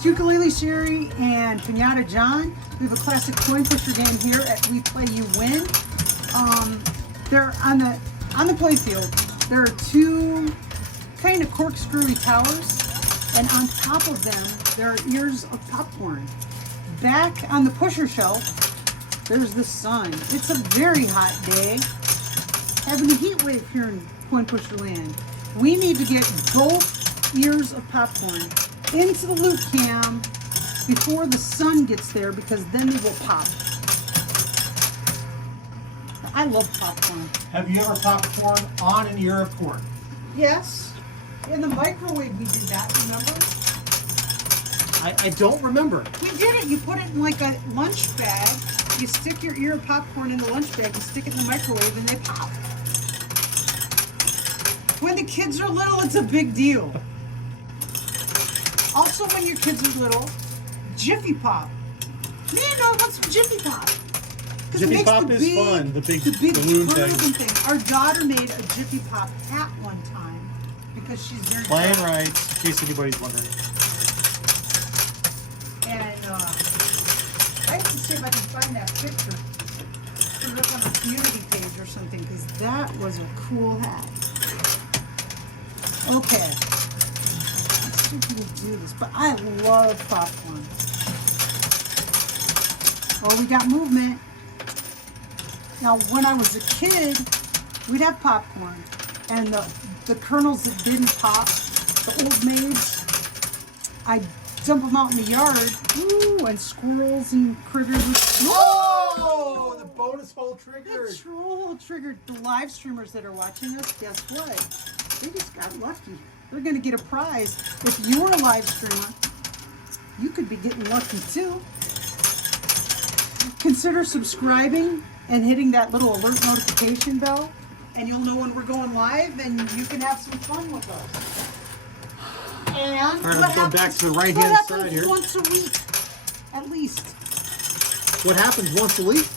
With Ukulele Sherry and Pinata John, we have a classic coin pusher game here at We Play You Win. They're on the play field. There are two kind of corkscrewy towers, and on top of them there are ears of popcorn. Back on the pusher shelf, there's the sun. It's a very hot day. Having a heat wave here in Coin Pusher Land. We need to get both ears of popcorn into the loop cam before the sun gets there, because then they will pop. I love popcorn. Have you ever popped corn on an ear of corn? Yes. In the microwave we did that, remember? I don't remember. We did it. You put it in like a lunch bag. You stick your ear of popcorn in the lunch bag, you stick it in the microwave, and they pop. When the kids are little, it's a big deal. Also, when your kids are little, Jiffy Pop. Man, I want some Jiffy Pop. Jiffy Pop is fun, the big balloon thing. Our daughter made a Jiffy Pop hat one time because she's very Playing right, in case anybody's wondering. And I have to see if I can find that picture. Put it up on the community page or something, because that was a cool hat. Okay. Let's see if we can do this. But I love popcorn. Oh, we got movement. Now, when I was a kid, we'd have popcorn. And the kernels that didn't pop, the old maids, I'd dump them out in the yard. Ooh, and squirrels and critters would... Oh, the bonus hole triggered. The troll triggered. The live streamers that are watching us, guess what? They just got lucky. They're going to get a prize. If you're a live streamer, you could be getting lucky too. Consider subscribing and hitting that little alert notification bell, and you'll know when we're going live, and you can have some fun with us. And all right, let's go back to the right-hand side here. Once a week, at least. What happens once a week?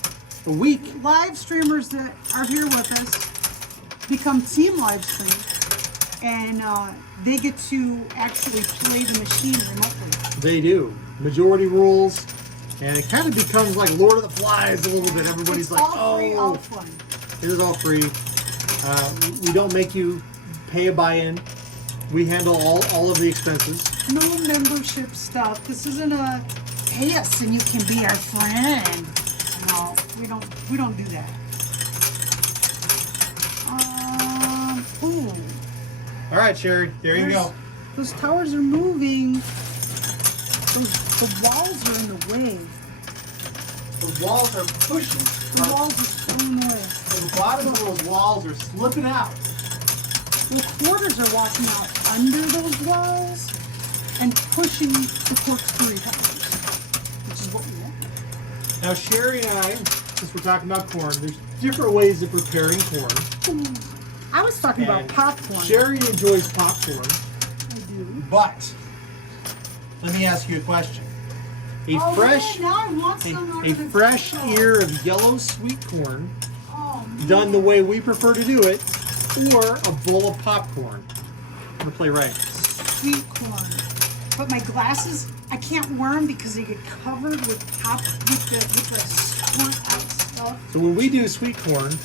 A week? Live streamers that are here with us become team live stream, and they get to actually play the machine remotely. They do. Majority rules, and it kind of becomes like Lord of the Flies a little bit. Everybody's It's like, all free, all oh, fun. it is all free. We don't make you pay a buy-in. We handle all of the expenses. No membership stuff. This isn't a pay us and you can be our friend. No, we don't do that. Ooh. All right, Sherry, there you go. Those towers are moving. The walls are in the way. The walls are pushing. The walls are sliding away. The bottom of those walls are slipping out. Well, quarters are walking out under those walls and pushing the corkscrew towers, which is what we want. Now, Sherry and I, since we're talking about corn, there's different ways of preparing corn. I was talking about popcorn. Sherry enjoys popcorn. I do. But let me ask you a question. A fresh ear of yellow sweet corn, done the way we prefer to do it, or a bowl of popcorn. I'm gonna play right. Sweet corn. But my glasses, I can't wear them because they get covered with the squirt out stuff. So when we do sweet corn,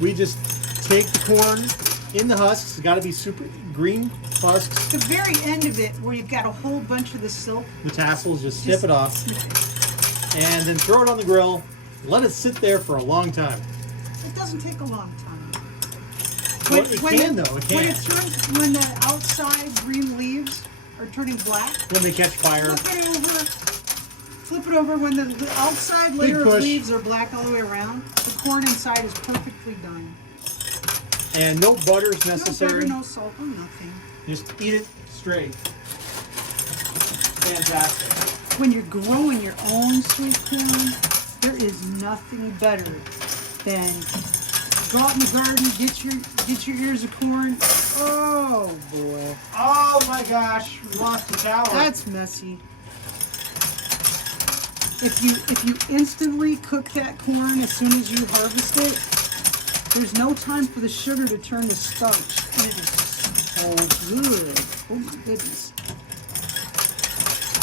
we just take the corn in the husks. It's got to be super green husks. The very end of it, where you've got a whole bunch of the silk. The tassels, just snip it off. And then throw it on the grill. Let it sit there for a long time. It doesn't take a long time. Well, it can, though. It can. When the outside green leaves are turning black. When they catch fire. Flip it over when the outside layer of leaves are black all the way around. The corn inside is perfectly done. And no butter is necessary. No butter, no salt, or nothing. Just eat it straight. Fantastic. When you're growing your own sweet corn, there is nothing better than go out in the garden, get your ears of corn. Oh boy. Oh my gosh, we lost the tower. That's messy. If you instantly cook that corn as soon as you harvest it, there's no time for the sugar to turn to starch. And it is so good. Oh my goodness.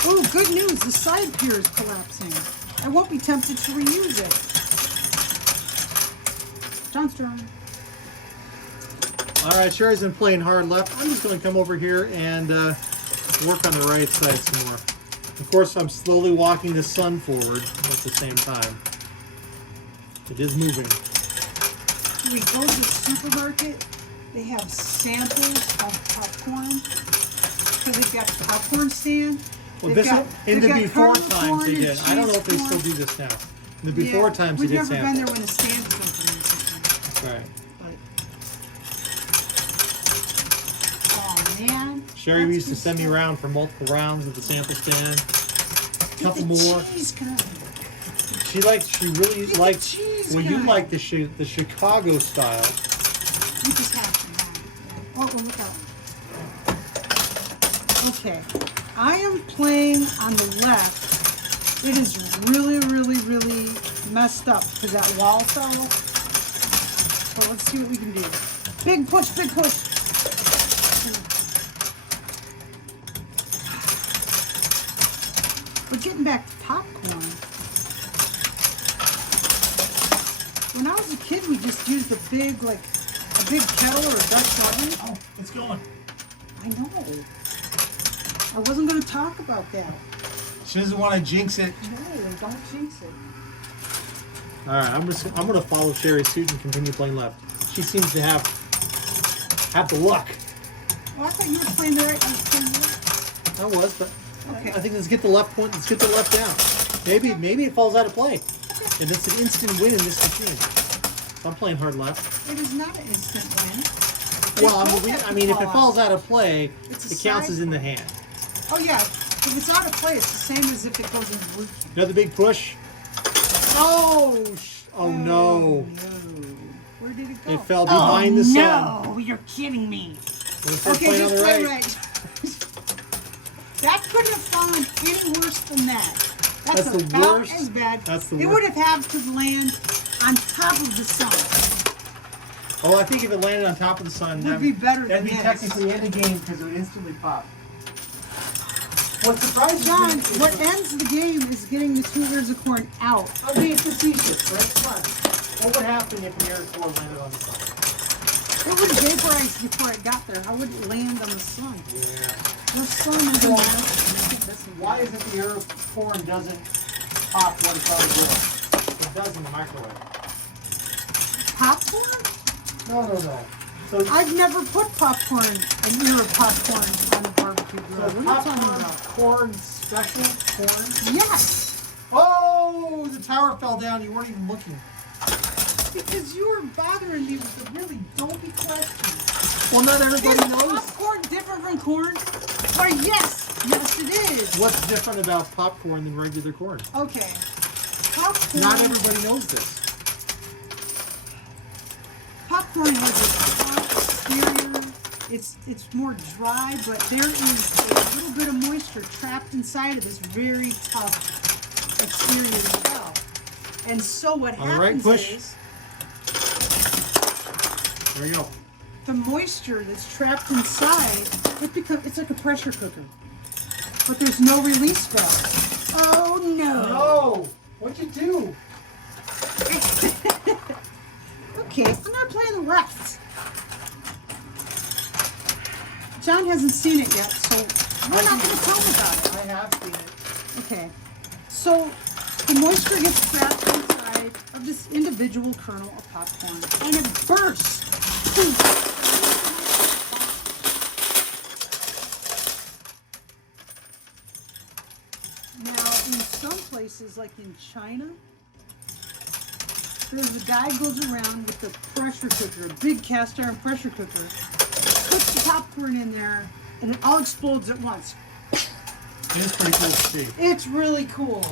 Oh, good news. The side pier is collapsing. I won't be tempted to reuse it. John's turn. All right, Sherry's been playing hard left. I'm just going to come over here and work on the right side some more. Of course, I'm slowly walking the sun forward at the same time. It is moving. When we go to the supermarket, they have samples of popcorn. Because they've got a popcorn stand. Well, They've this got- in the they've got before caramel times corn they and did. I don't know if they cheese still corn. do this now. In the before times they We've did never been sample. there when the stand is open. That's right. But, oh man. Sherry That's used to good send me stuff. around for multiple rounds at the sample stand. Get Couple the more. cheese gun. She really Get the liked. cheese Well, you gun. like the Chicago style. You just have to. Oh, look out. Okay. I am playing on the left. It is really, really, really messed up because that wall fell. So let's see what we can do. Big push, big push. But getting back to popcorn. When I was a kid, we just used a big kettle or a Dutch oven. Oh, it's going. I know. I wasn't going to talk about that. She doesn't want to jinx it. No, don't jinx it. All right, I'm going to follow Sherry's suit and continue playing left. She seems to have the luck. Well, I thought you were playing the right. I was playing the left. I was, but Okay. I think let's get the left point. Let's get the left down. Maybe it falls out of play, and it's an instant win in this machine. So I'm playing hard left. It is not an instant win. Well, I mean, if it falls out of play, It's a it counts side as in the hand. Oh yeah, if it's out of play, it's the same as if it goes in blue. Another big push. Oh no! No. Where did it go? It fell behind the sun. No, you're kidding me. We'll start Okay, playing on just the play right. right. That couldn't have fallen any worse than that. That's the about worst. as bad. That's the It worst. would have had to land on top of the sun. Oh, I think if it landed on top of the sun, Would be better that'd than be this. technically in the game because it would instantly pop. What surprises John, me is what ends the game is getting the 2 ears of corn out. I'm being facetious, right? Come on. What would happen if the air core landed on the sun? It would vaporize before it got there. How would it land on the sun? Yeah. The sun is a Why is it the air core doesn't pop when it's on the grill? It does in the microwave. popcorn? No. So I've never put popcorn, an ear of popcorn on the barbecue grill. So What are you talking popcorn, about? corn, special corn. Yes, Oh, the tower fell down. You weren't even looking. because you were bothering me with a really dopey question. Well, not Is everybody knows. popcorn different from corn? Why, yes, it is. What's different about popcorn than regular corn? Okay, popcorn. Not everybody knows this. Popcorn has a soft exterior. It's more dry, but there is a little bit of moisture trapped inside of this very tough exterior as well. And so what On the right, happens push. is There you go. the moisture that's trapped inside, it's like a pressure cooker. But there's no release valve. Oh no. No! What'd you do? Okay, I'm gonna play on the left. John hasn't seen it yet, so we're not gonna tell him about it. I have seen it. Okay, so the moisture gets trapped inside of this individual kernel of popcorn, and it bursts. Now, in some places, like in China, there's a guy who goes around with a pressure cooker, a big cast iron pressure cooker, puts the popcorn in there, and it all explodes at once. It's pretty cool to see. It's really cool.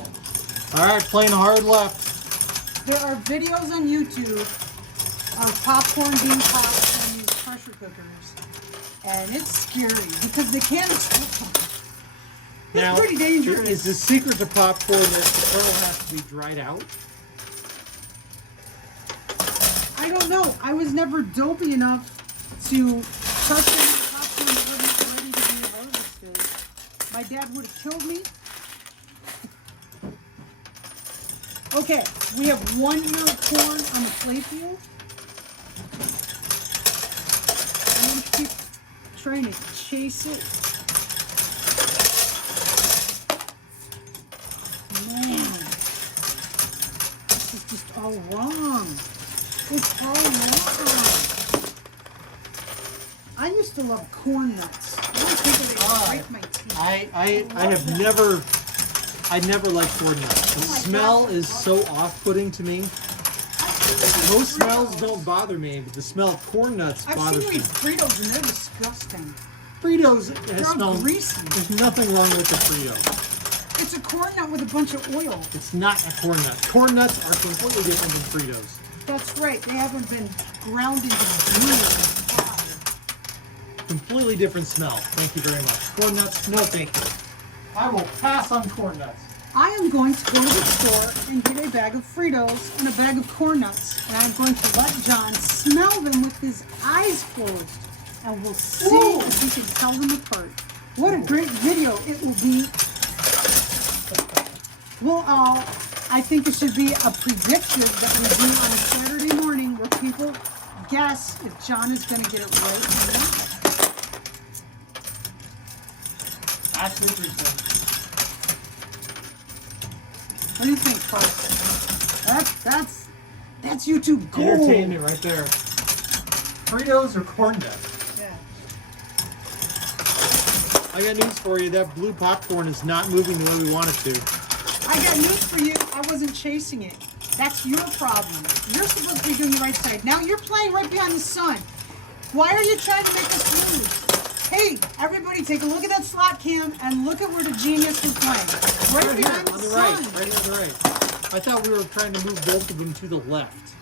All right, playing hard left. There are videos on YouTube of popcorn being popped from these pressure cookers, and it's scary because they can't explode. It's Now, pretty dangerous. is the secret to popcorn that the kernel has to be dried out? I don't know. I was never dopey enough to touch any popcorn that wasn't ready to be harvested. My dad would have killed me Okay, we have 1 ear of corn on the play field. I'm going to keep trying to chase it. Man, this is just all wrong. It's all wrong. I used to love corn nuts. I don't think they break my teeth. I never liked corn nuts. The Oh my smell God. is so off-putting to me. Most smells don't bother me, but the smell of corn nuts I've bothers seen you me. eat Fritos and they're disgusting. Fritos They're all smell. greasy. There's nothing wrong with the Frito. It's a corn nut with a bunch of oil. It's not a corn nut. Corn nuts are completely different than Fritos. That's right. They haven't been ground into glue. Completely different smell. Thank you very much. Corn nuts, no thank you. I will pass on corn nuts. I am going to go to the store and get a bag of Fritos and a bag of corn nuts, and I'm going to let John smell them with his eyes closed, and we'll see Ooh. if we can tell them apart. What a great video it will be. I think it should be a predictive that we do on a Saturday morning where people guess if John is going to get it right or not. That's interesting. What do you think, folks? That's YouTube gold. Entertainment right there. Fritos or corn nuts? Yeah. I got news for you. That blue popcorn is not moving the way we want it to. I got news for you. I wasn't chasing it. That's your problem. You're supposed to be doing the right side. Now you're playing right behind the sun. Why are you trying to make us lose? Hey, everybody, take a look at that slot cam and look at where the genius was playing. Right Here, behind on the the right. sun. Right on the right. I thought we were trying to move both of them to the left.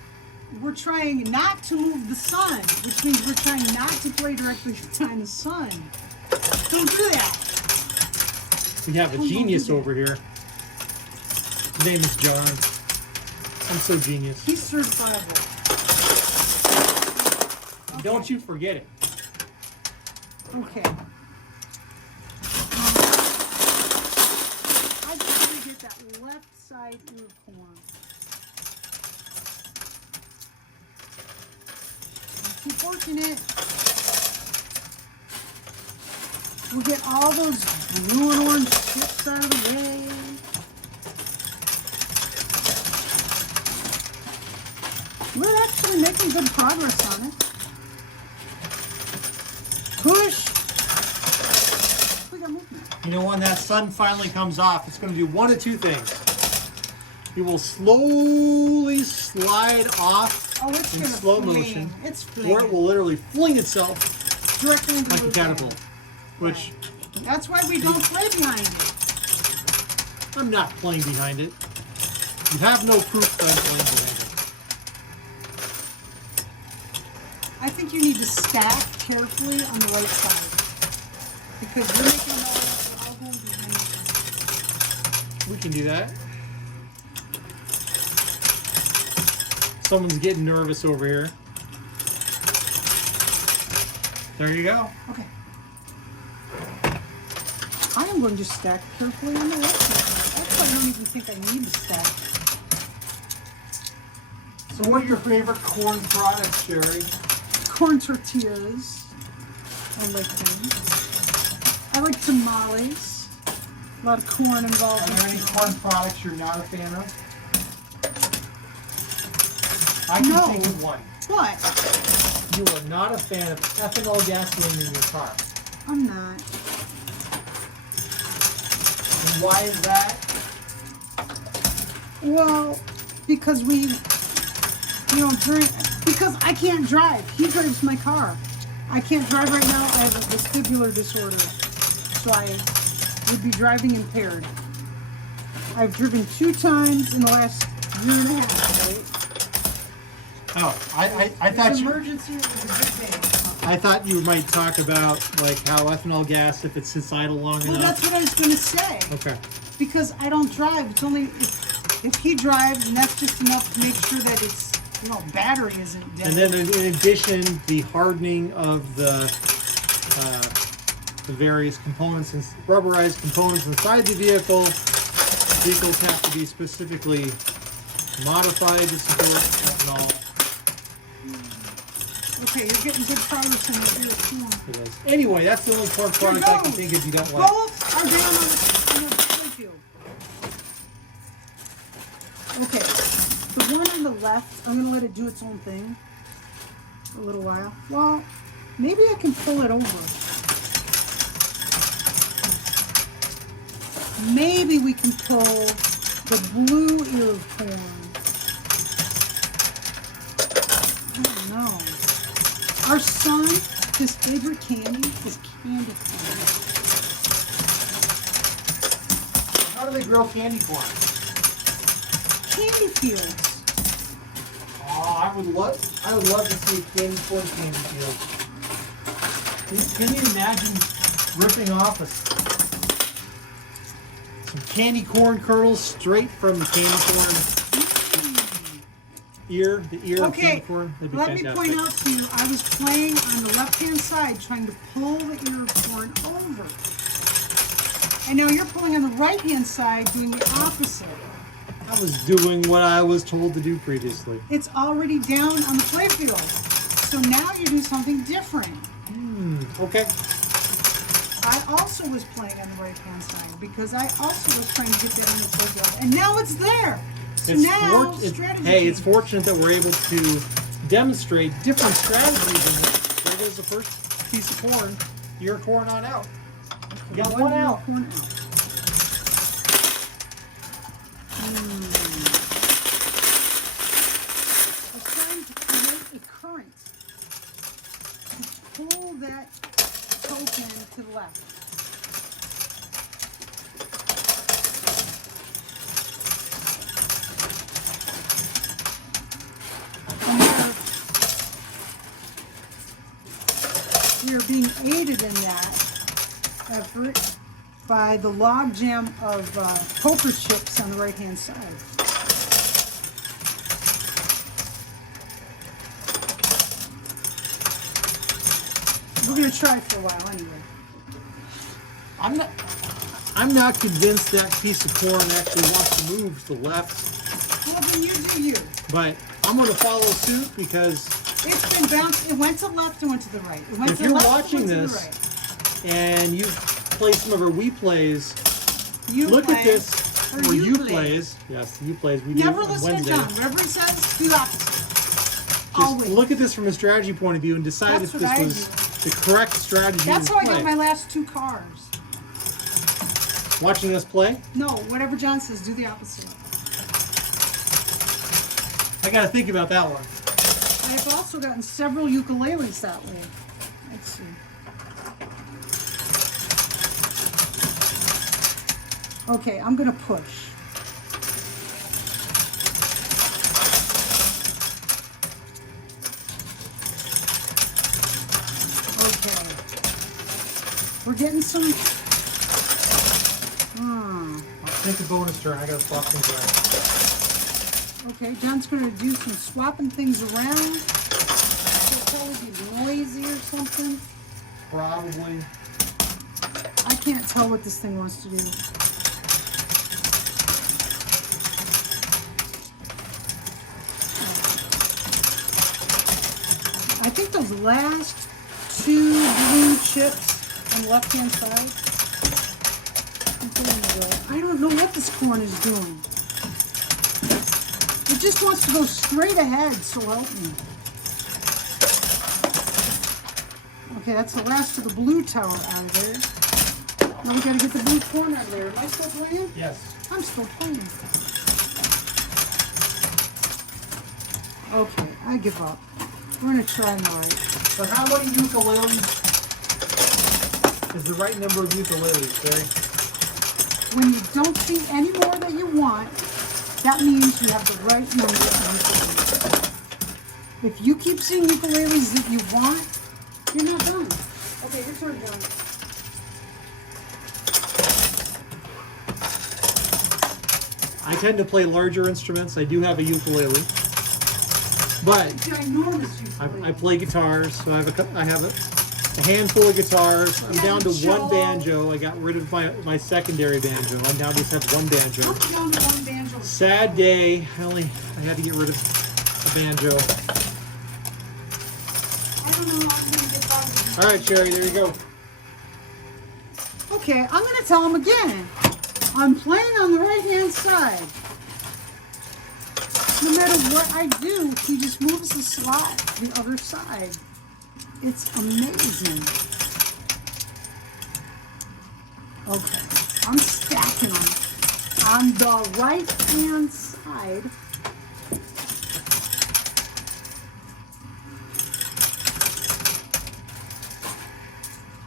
We're trying not to move the sun, which means we're trying not to play directly behind the sun. Don't do that. We have a genius over here. His name is John. I'm so genius. He's certifiable. Don't you forget it. Okay. I just want to get that left side ear corn. Keep working it. We'll get all those blue and orange chips out of the way. We're actually making good progress on it. Push. We got movement. You know, when that sun finally comes off, it's going to do one of two things. It will slowly slide off Oh, it's in gonna slow fling. motion, It's or it flinging. will literally fling itself Directly into like a the catapult. Which That's why we don't play behind it. I'm not playing behind it. You have no proof that I'm playing behind it. I think you need to stack carefully on the right side. Because you're making noise, we're all going behind you. We can do that. Someone's getting nervous over here. There you go. Okay. I am going to stack carefully on the left side. Actually, I don't even think I need to stack. So what are your favorite corn products, Sherry? Corn tortillas. I like them. I like tamales. A lot of corn involved. Are there any corn products you're not a fan of? I can No. think of one. What? You are not a fan of ethanol gasoline in your car. I'm not. And why is that? Well, because because I can't drive. He drives my car. I can't drive right now. I have a vestibular disorder. So I would be driving impaired. I've driven 2 times in the last year and a half, right? Oh, I thought This you. emergency was a good day. I thought you might talk about like how ethanol gas, if it sits idle long Well, enough. that's what I was going to say. Okay. Because I don't drive. It's only if he drives, and that's just enough to make sure that it's, battery isn't dead. And then in addition, the hardening of the various components and rubberized components inside the vehicle. Vehicles have to be specifically modified to support ethanol. Okay, you're getting good progress in the ear corn. It is. Anyway, that's the only corn product I can think of you don't like. Both are down on the playfield. Okay, the one on the left, I'm gonna let it do its own thing for a little while. Well, maybe I can pull it over. Maybe we can pull the blue ear of corn. I don't know. Our son, his favorite candy is candy corn. How do they grow candy corn? Candy fields. Oh, I would love to see a candy corn field. Can you imagine ripping off some candy corn kernels straight from the candy corn ear, the ear of candy corn? That'd be let fantastic. me point out to you, I was playing on the left-hand side trying to pull the ear of corn over. And now you're pulling on the right-hand side doing the opposite. I was doing what I was told to do previously. It's already down on the playfield. So now you do something different. Okay. I also was playing on the right-hand side because I also was trying to get that on the playfield. And now it's there. So now, strategy hey, it's change. fortunate that we're able to demonstrate different strategies. And there goes the first piece of corn. Ear of corn on out. You got one out. Corn out. I was trying to create a current to pull that token to the left. We are being aided in that effort by the log jam of poker chips on the right-hand side. We're going to try for a while anyway. I'm not convinced that piece of corn actually wants to move to the left, Well, then you do you. but I'm going to follow suit because It's been bounced. It went to the left and went to the right. It went if to the you're left, watching it went this to the right. and you play some of our We Plays, You look play, at this or where you you play. plays. Yes, you plays. We do Never it on listen to Wednesday. John. Whatever he says, do the opposite. Just Always. look at this from a strategy point of view and decide That's if what this I was do. the correct strategy That's to how I play. got my last two cars. Watching us play, No, whatever John says, do the opposite. I got to think about that one. I've also gotten several ukuleles that way. Let's see. Okay, I'm gonna push. Okay. We're getting some. Take a bonus turn. I got to swap things around. Okay, John's gonna do some swapping things around. It'll probably be noisy or something. Probably. I can't tell what this thing wants to do. I think those last two blue chips on the left-hand side. I don't know what this corn is doing. It just wants to go straight ahead, so help me. Okay, that's the last of the blue tower out of there. Now we gotta get the blue corn out of there. Am I still playing? Yes. I'm still playing. Okay, I give up. We're gonna try more. But how many ukuleles is the right number of ukuleles, Barry? When you don't see any more that you want, that means you have the right number of ukuleles. If you keep seeing ukuleles that you want, you're not done. Okay, your turn, John. I tend to play larger instruments. I do have a ukulele, but Ginormous ukulele. I play guitars. So I have a handful of guitars. I'm down to one banjo. I got rid of my secondary banjo. I now just have one banjo. How down to one banjo Sad day. I had to get rid of a banjo. I don't know how I'm gonna get by with All right, Sherry, there you go. Okay, I'm gonna tell him again. I'm playing on the right-hand side. No matter what I do, he just moves the slot the other side. It's amazing. Okay, I'm stacking them on the right-hand side.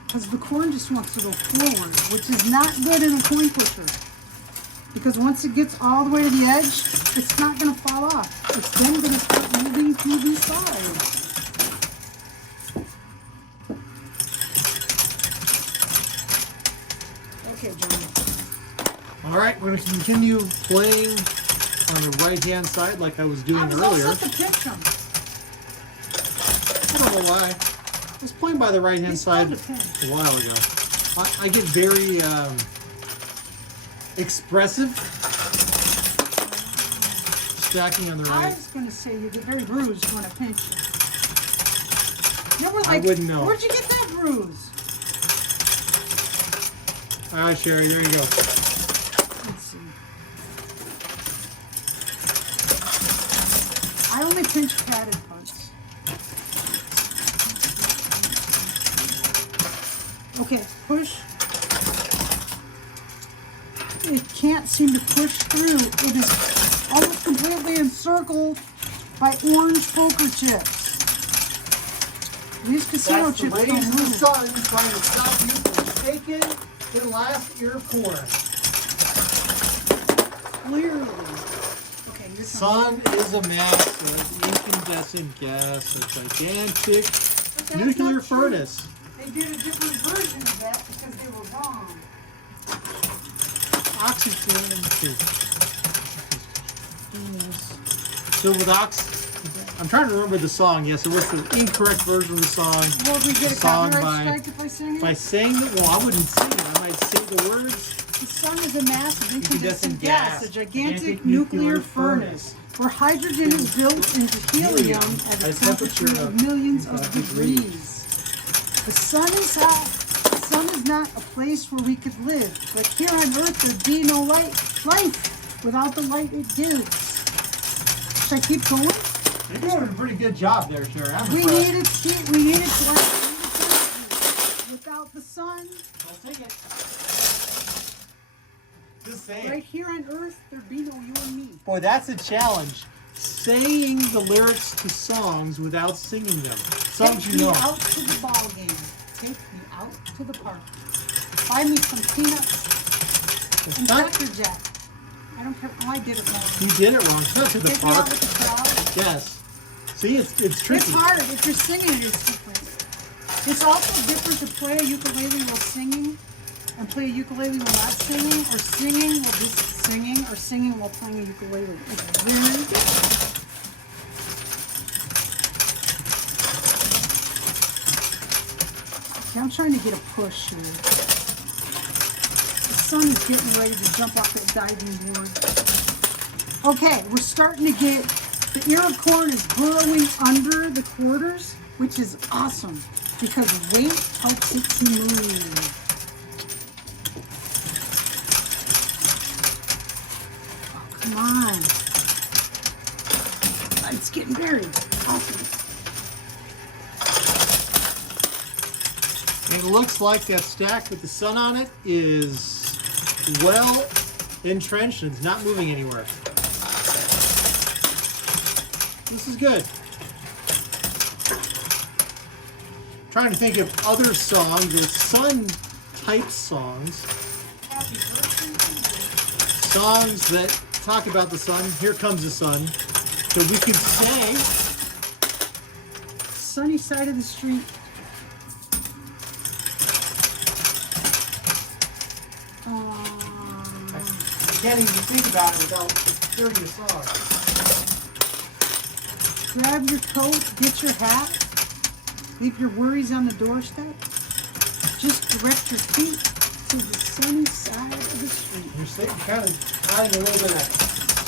Because the corn just wants to go forward, which is not good in a coin pusher. Because once it gets all the way to the edge, it's not going to fall off. It's then going to start moving to the side. Okay, John. All right, we're going to continue playing on the right-hand side like I was doing I was earlier. all set to pinch him. I don't know why. I was playing by the right-hand It's side fun to pinch. a while ago. I get very expressive stacking on the I right. was going to say you get very bruised when I pinch you. You were I like, wouldn't know. Where'd you get that bruise? All right, Sherry, there you go. Let's see. I only pinch padded parts. Okay, push. It can't seem to push through. It is almost completely encircled by orange poker chips. These casino That's the chips rays don't of the move. sun trying to stop you from taking the last ear of corn. Clearly. Okay, your turn. Sun is a mass of incandescent gas, a gigantic But that's nuclear not true. furnace. They did a different version of that because they were wrong. Oxygen. So with I'm trying to remember the song. Yes, it was the incorrect version of the song. Will we get a Song copyright by- strike if I sing it? If I sang it, well, I wouldn't sing it. I might say the words. The sun is a mass of incandescent Incandescent gas, gas, a gigantic gigantic nuclear nuclear furnace, where hydrogen is built into helium at a temperature of millions of degrees. The sun is hot. The sun is not a place where we could live, but here on Earth there'd be no life without the light it gives. Should I keep going? You're doing a pretty good job there, Sherry. I'm We impressed. need its heat. We need its light. We need its energy. Without the sun, I'll take it. Just saying. right here on Earth, there'd be no you and me. Boy, that's a challenge. Saying the lyrics to songs without singing them. Songs Take you me know. out to the ball game. Take me out to the park. Buy me some peanuts It's and not, Dr. Jack. I don't care. Oh, I did it wrong. you did it wrong. It's not to the Take me out park. with the crowd. Yes. See, it's tricky. It's hard. If you're singing, it's different. It's also different to play a ukulele while singing and play a ukulele while not singing, or singing while just singing, or singing while playing a ukulele. It's very different. Okay, I'm trying to get a push here. The sun is getting ready to jump off that diving board. Okay, we're starting to get, the ear of corn is burrowing under the quarters, which is awesome because weight helps it to move. Oh, come on. It's getting very awesome. And it looks like that stack with the sun on it is well entrenched and it's not moving anywhere. This is good. Trying to think of other songs, the sun type songs. Happy birthday. Songs that talk about the sun. Here comes the sun. So we could say, Sunny side of the street. I can't even think about it without hearing the song. Grab your coat, get your hat, leave your worries on the doorstep. Just direct your feet to the sunny side of the street. You're kind of adding a little bit of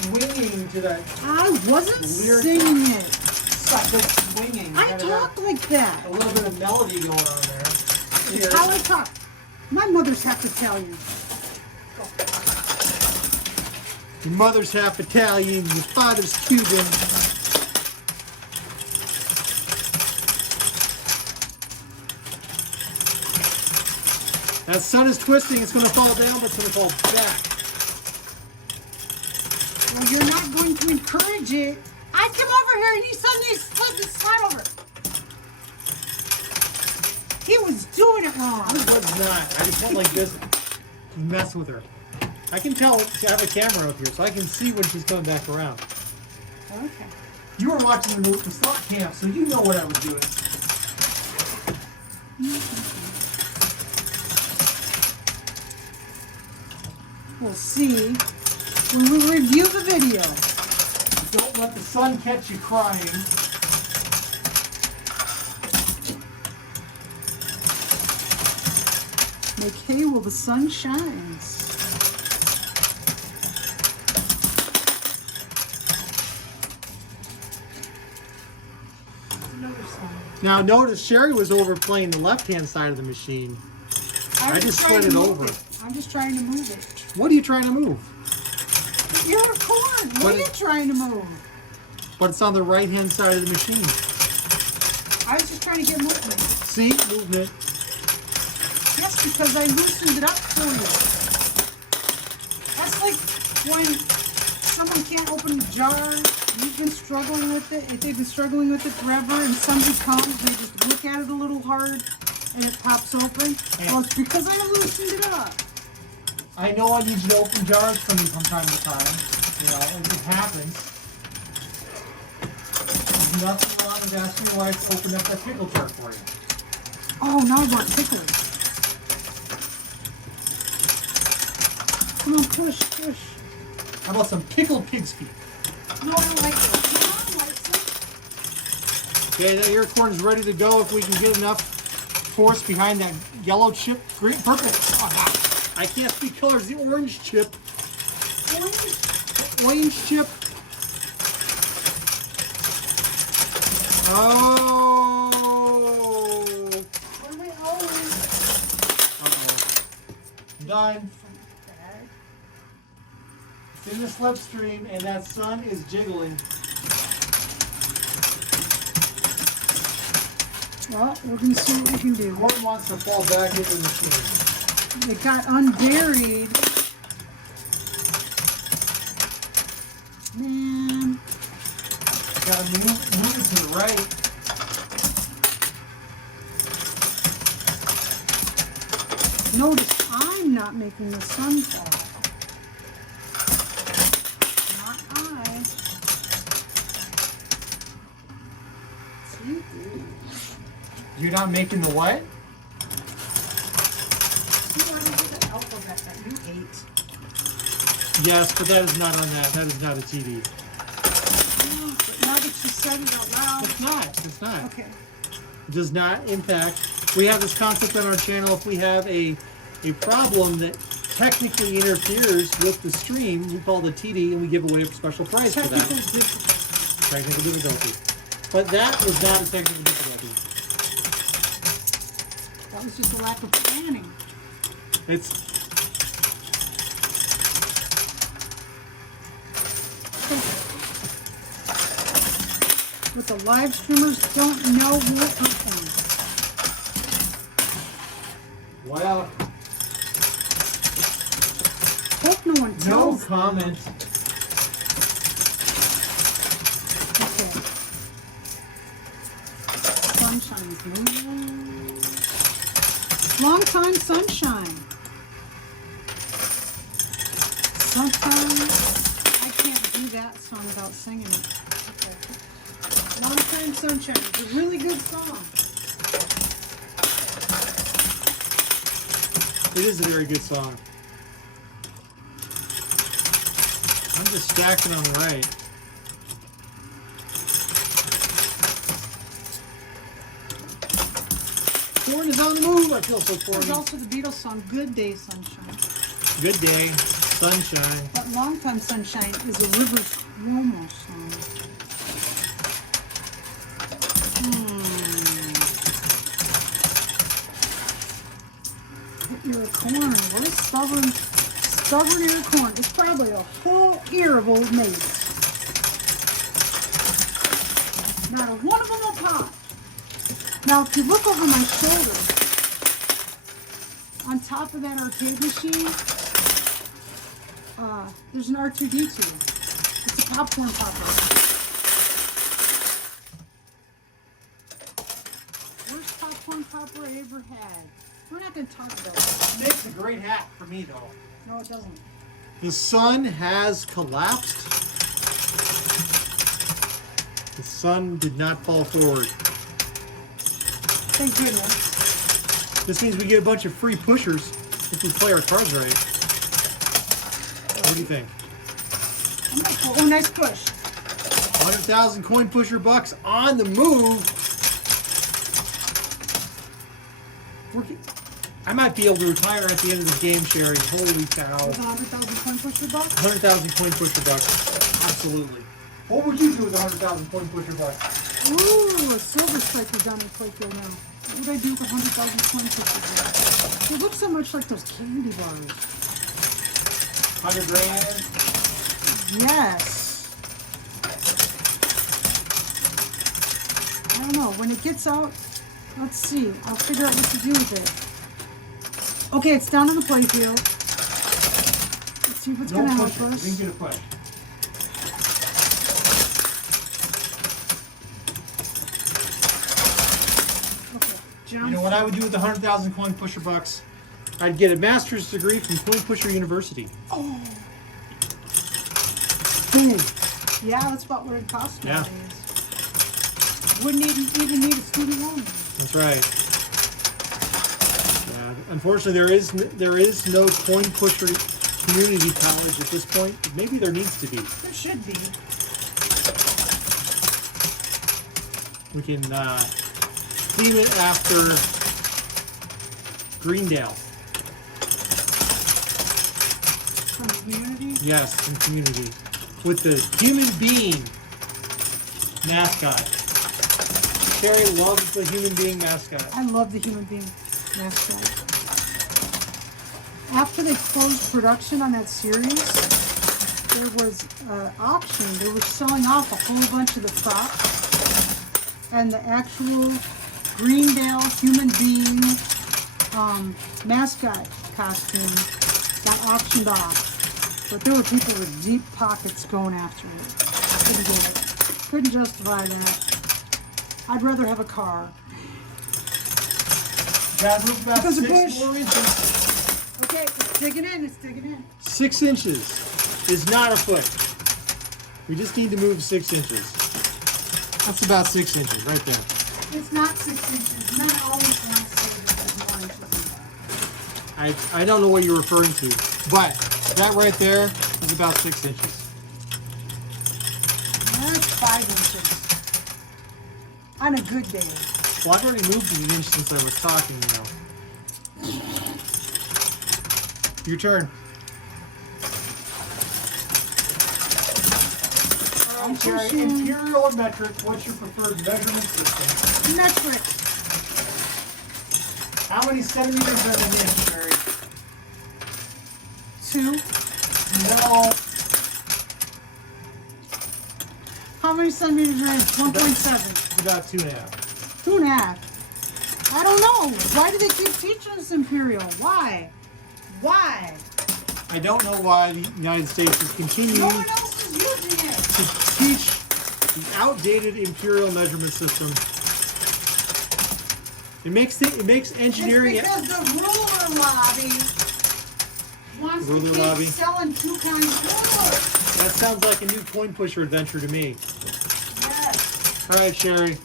swinging to that. I wasn't Weird. singing it. It's like swinging. I talk like that. A little bit of melody going on there. Here. How I talk. My mothers have to tell you. Your mother's half Italian, your father's Cuban. That sun is twisting, it's going to fall down, but it's going to fall back. Well, you're not going to encourage it. I come over here and you suddenly slide over. He was doing it wrong. I was not. I just went like this and mess with her. I can tell I have a camera up here, so I can see when she's coming back around. Okay. You were watching the slot camp, so you know what I was doing. We'll see when we review the video. Don't let the sun catch you crying. Make hay while the sun shines. Another song. Now notice Sherry was over playing the left-hand side of the machine. I just trying slid to it move over. I'm just trying to move it. What are you trying to move? Your corn. What But are you it- trying to move? But it's on the right-hand side of the machine. I was just trying to get movement. See? Movement. Yes, because I loosened it up for you. That's like when someone can't open a jar. You've been struggling with it. If they've been struggling with it forever, and somebody comes, they just look at it a little hard, and it pops open. Well, it's because I loosened it up. I know I need you to open jars for me from time to time. You know, it happens. There's nothing wrong with asking your wife to open up that pickle jar for you. Oh, now I want pickles. Come on, push, push. How about some pickled pig's feet? No, I don't like it. No, I like it. Okay, that ear corn is ready to go if we can get enough force behind that yellow chip. Green, purple. Oh, I can't speak colors. The orange chip. Orange chip. Oh. What am I owing? Uh-oh. Done. It's in the slipstream, and that sun is jiggling. Well, we're going to see what we can do. Corn wants to fall back into the machine. It got unburied. Man. Gotta move it to the right. Notice I'm not making the sun fall. Not I. It's you, dude. You're not making the what? You want to do the alphabet that you ate. Yes, but that is not on that. That is not a TD. But now that you said it out loud. It's not. It's not. Okay. It does not impact. We have this concept on our channel. If we have a problem that technically interferes with the stream, we call it a TD, and we give away a special prize for Technical that. difference. Technical difficulty. But that was not a technical difficulty. That was just a lack of planning. It's What the live streamers don't know will happen. well, Hope no one no tells them. comment. Okay. Sunshine's moving. Long time sunshine. Sunshine. I can't do that song without singing it. Okay. Long time sunshine. It's a really good song. It is a very good song. I'm just stacking them right. Corn is on the move. I feel so There's corny. also the Beatles song, Good Day Sunshine. Good day. Sunshine. But Longtime Sunshine is a Rivers Cuomo song. Ear of corn. What is stubborn ear of corn? It's probably a whole ear of Old Maid. Not a one of them will pop. Now, if you look over my shoulder, on top of that arcade machine, there's an R2-D2. It's a popcorn popper. Worst popcorn popper I ever had. We're not going to talk about it. Makes a great hat for me, though. No, it doesn't. The sun has collapsed. The sun did not fall forward. Thank goodness. This means we get a bunch of free pushers if we play our cards right. What do you think? Oh, nice push. 100,000 coin pusher bucks on the move. I might be able to retire at the end of the game, Sherry. Holy cow. With 100,000 coin pusher bucks? 100,000 coin pusher bucks. Absolutely. What would you do with 100,000 coin pusher bucks? Ooh, a silver striker down in Playfield now. What would I do with 100,000 coin pusher bucks? They look so much like those candy bars. 100 grand. Yes. I don't know. When it gets out, let's see. I'll figure out what to do with it. Okay, it's down on the playfield. Let's see what's going to help us. Didn't get a push. Okay, John. You know what I would do with the 100,000 coin pusher bucks? I'd get a master's degree from Coin Pusher University. Oh. Boom. Yeah, that's about what it costs Yeah. nowadays. Wouldn't even need a student loan. That's right. Yeah. Unfortunately, there is no coin pusher community college at this point. Maybe there needs to be. There should be. We can theme it after Greendale. From the community. Yes, in community. With the human being mascot. Carrie loves the human being mascot. I love the human being mascot. After they closed production on that series, there was an auction. They were selling off a whole bunch of the props, and the actual Greendale human being mascot costume got auctioned off. But there were people with deep pockets going after it. Couldn't do it. Couldn't justify that. I'd rather have a car. Gotta move about Because of 6 Bush. more inches. Okay, it's digging in, it's digging in. 6 inches is not a foot. We just need to move 6 inches. That's about 6 inches right there. It's not 6 inches. Men always want to say that it's more inches than that. I don't know what you're referring to, but that right there is about 6 inches. That's 5 inches. On a good day. Well, I've already moved an inch since I was talking, you know. Your turn. I'm Jerry, pushing imperial or metric, what's your preferred measurement system? metric. How many centimeters are in an inch, Jerry? 2. No. How many centimeters are in? 1.7. It's about 2.5. 2.5. I don't know. Why do they keep teaching us imperial? Why? Why? I don't know why the United States is continuing No one else is using it. to teach the outdated imperial measurement system. It makes engineering. It's because the ruler lobby wants Ruler to keep lobby. selling 2 kinds of rulers. That sounds like a new coin pusher adventure to me. Yes. All right, Sherry,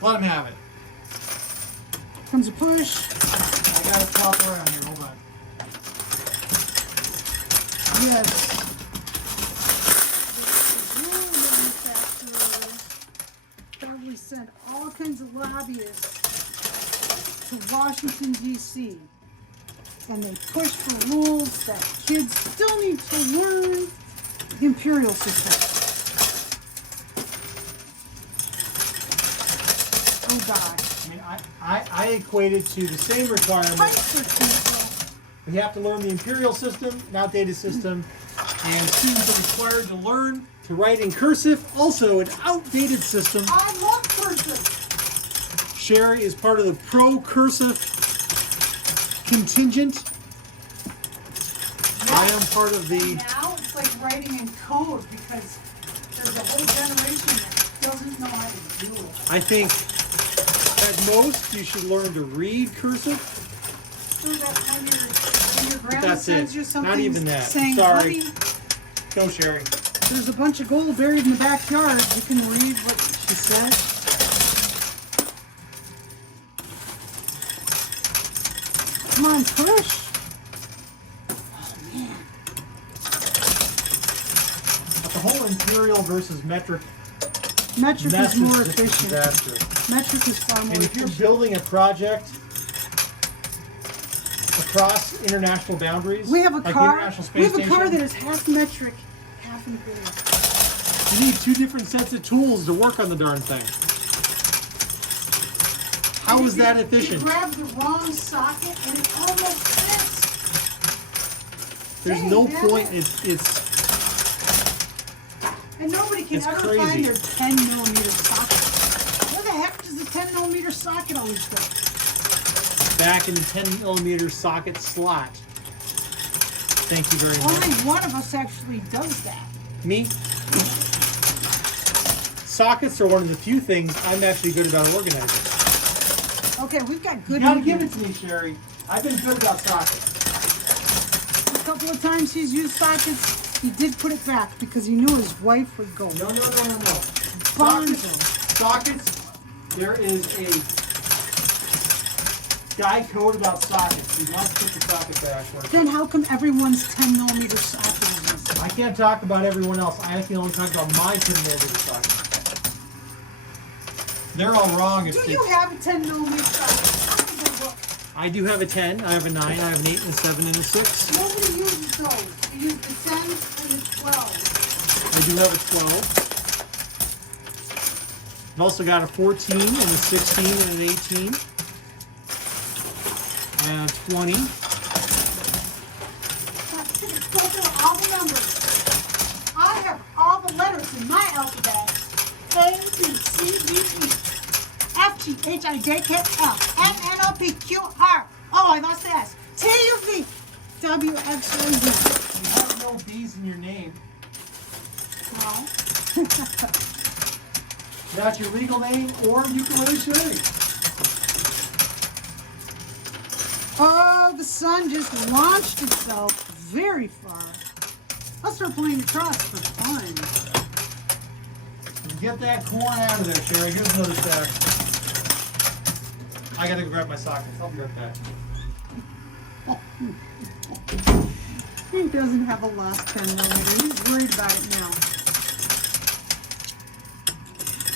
let him have it. Comes a push. I gotta swap around here. Hold on. Yes. The rule manufacturer probably sent all kinds of lobbyists to Washington, D.C. and they push for rules that kids still need to learn. The imperial system. Oh God. I mean, I equate it to the same requirement. Pipes are cute, We have to learn the imperial system, an outdated system, and students are required to learn to write in cursive, also an outdated system. though. I love cursive. Sherry is part of the pro cursive contingent. I am part of the. Now it's like writing in code because there's a whole generation that doesn't know how to do it. I think at most you should learn to read cursive. So that when your grandma That's sends it. you something Not even that. saying, Sorry. "Honey, Go, Sherry. there's a bunch of gold buried in the backyard," you can read what she said. Come on, push. But the whole imperial versus metric Metric is message more is just a efficient. disaster. Metric is far more And if you're efficient. building a project across international boundaries, We have a like the car. International Space We have a car Station, that is half metric, half imperial. you need two different sets of tools to work on the darn thing. How is that efficient? You grab the wrong socket and it almost fits. There's Hey, no man. point. It's And nobody can It's ever crazy. find their 10mm socket. Where the heck does the 10mm socket always go? back in the 10mm socket slot. Thank you very Only much. one of us actually does that. Me? Sockets are one of the few things I'm actually good about organizing. Okay, we've got You good gotta media. give it to me, Sherry. I've been good about sockets. A couple of times he's used sockets, he did put it back because he knew his wife would go. No. Bonzo. Sockets, there is a guide code about sockets. You must put the socket back. Then how come everyone's 10mm socket is missing? I can't talk about everyone else. I can only talk about my 10mm socket. They're all wrong. Do you have a 10mm socket? Look, I do have a 10, I have a 9, I have an 8, and a 7, and a 6. nobody uses those. You use the 10 and the 12. I do have a 12. I've also got a 14, and a 16, and an 18. And a 20. Go through all the numbers. I have all the letters in my alphabet. A, B, C, D, E, F, G, H, I, J, K, L, M, N, O, P, Q, R. Oh, I lost the S. T, U, V, W, X, Y, Z. You have no B's in your name. No. That's your legal name or ukulele Sherry. Oh, the sun just launched itself very far. I'll start playing across for fun. Get that corn out of there, Sherry. Here's another stack. I gotta go grab my sockets. I'll be right back. He doesn't have a lost 10mm. He's worried about it now.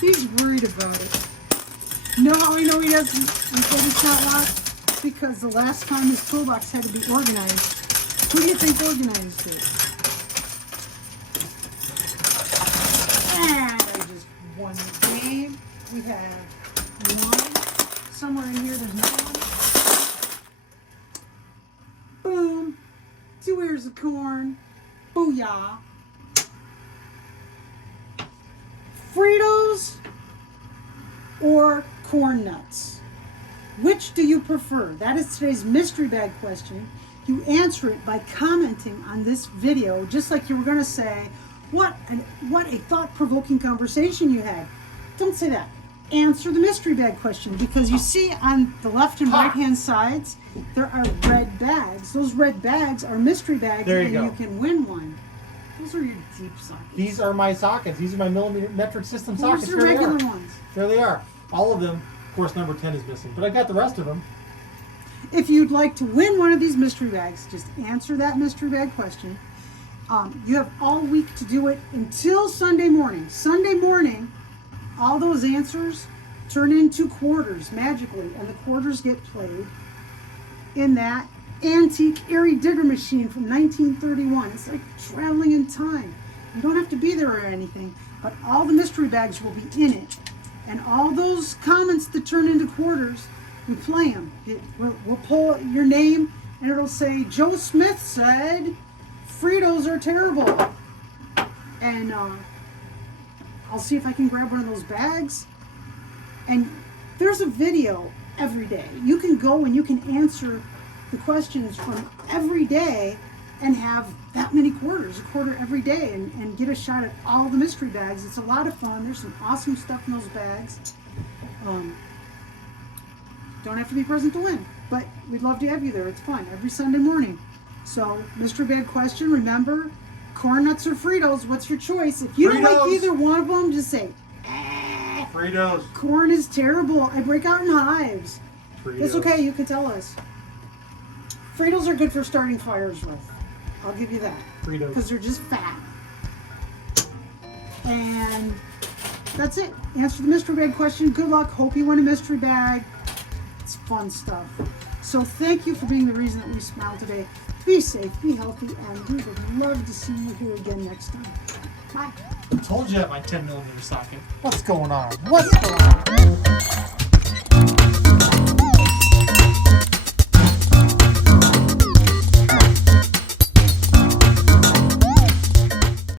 He's worried about it. Know how I know he doesn't? Because it's not locked? Because the last time his toolbox had to be organized, who do you think organized it? And I just won the game. We have one. Somewhere in here there's no one. Boom. 2 ears of corn. Booyah. Fritos or corn nuts? Which do you prefer? That is today's mystery bag question. You answer it by commenting on this video, just like you were going to say, what a thought-provoking conversation you had. Don't say that. Answer the mystery bag question, because you see on the left and right hand sides, there are red bags. Those red bags are mystery bags, There you and go. you can win one. Those are your deep sockets. These are my sockets. These are my metric system Those sockets. are Here they are. regular ones. There they are. All of them. Of course, number 10 is missing, but I got the rest of them. If you'd like to win one of these mystery bags, just answer that mystery bag question. You have all week to do it until Sunday morning. Sunday morning, all those answers turn into quarters magically, and the quarters get played in that antique Airy Digger machine from 1931. It's like traveling in time. You don't have to be there or anything, but all the mystery bags will be in it. And all those comments that turn into quarters, we play them. We'll pull your name, and it'll say, Joe Smith said, Fritos are terrible. And I'll see if I can grab one of those bags. And there's a video every day. You can go and you can answer the questions from every day and have that many quarters, a quarter every day, and get a shot at all the mystery bags. It's a lot of fun. There's some awesome stuff in those bags. Don't have to be present to win, but we'd love to have you there. It's fun every Sunday morning. So, mystery bag question, remember, corn nuts or Fritos, what's your choice? If you don't like Fritos. either one of them, just say, Fritos. corn is terrible. I break out in hives. Fritos. It's okay, you can tell us. Fritos are good for starting fires with. I'll give you that. Fritos. Because they're just fat. And that's it. Answer the mystery bag question. Good luck. Hope you win a mystery bag. It's fun stuff. So thank you for being the reason that we smile today. Be safe, be healthy, and we would love to see you here again next time. Bye. I told you at my 10mm socket. What's going on? What's going on?